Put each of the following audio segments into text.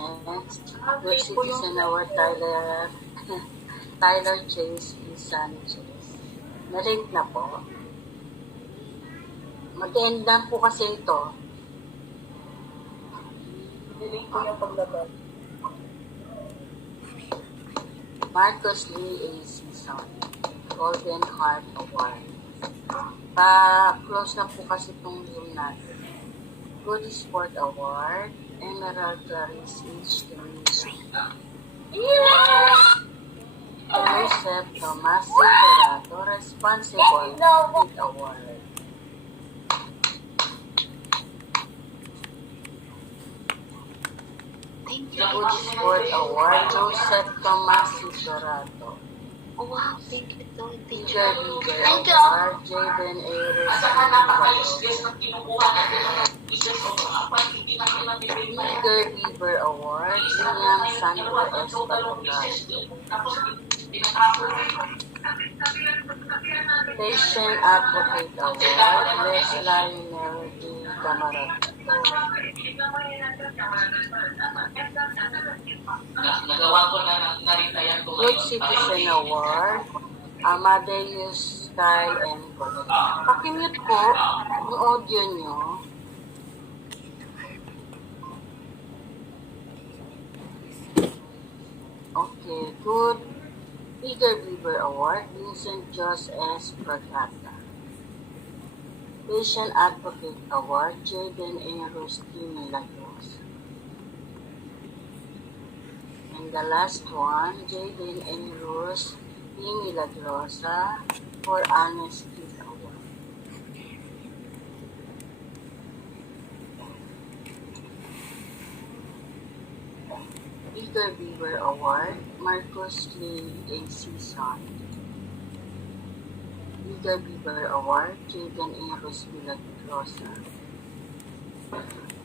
Next, Good Citizen Award, Tyler Chase E. Sanchez. Na-rate na po. Mag-end na po kasi ito. Delete ko yung paglabas. Marcos Lee A. Season. Golden Heart Award. Pa-close na po kasi itong Zoom natin. Good Sport Award. Emerald Clarice H. Joseph Tomas Sicerato, Responsible Kid Award. Good Sport Award, Joseph Tomas Sicerato. Oh, wow. Thank you, Tony. Teacher Leader Award, Jaden Ayres Eager Beaver Award, Liam Sandra S. Balagan. Patient Advocate Award, Les Lionel D. Camarata. Good Citizen Award, Amadeus Kyle and Colin. Pakimute po yung audio nyo. Okay, good. Eager Beaver Award, Vincent Jos S. Bragata. Patient Advocate Award, Jaden A. Rusty Milagros. And the last one, Jaden A. Rus P. Milagrosa for Honesty Award. Eager Beaver Award, Marcos Lee A. Season. Eager Beaver Award, Jaden A. Rus Milagrosa.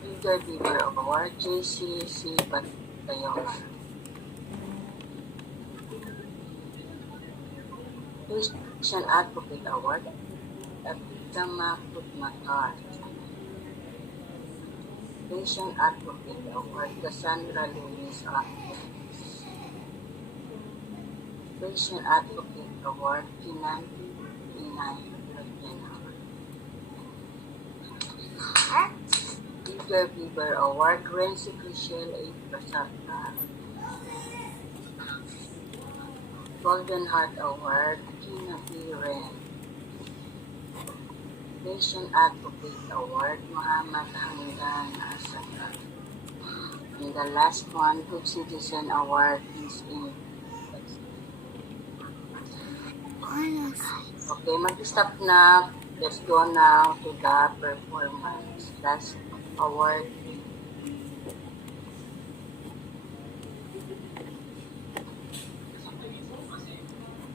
Eager Beaver Award, JCC Batayola. Patient Advocate Award, Abdama Putmatar. Patient Advocate Award, Cassandra Luis Actors. Patient Advocate Award, Kinan Pinay Lagyanawar. Eager Beaver Award, Renzi Crucial A. Prasata. Golden Heart Award, Kina P. Ren. Patient Advocate Award, Muhammad Hamdan Asaka. And the last one, Good Citizen Award is in. Okay, mag-stop na. Let's go now to the performance. Last award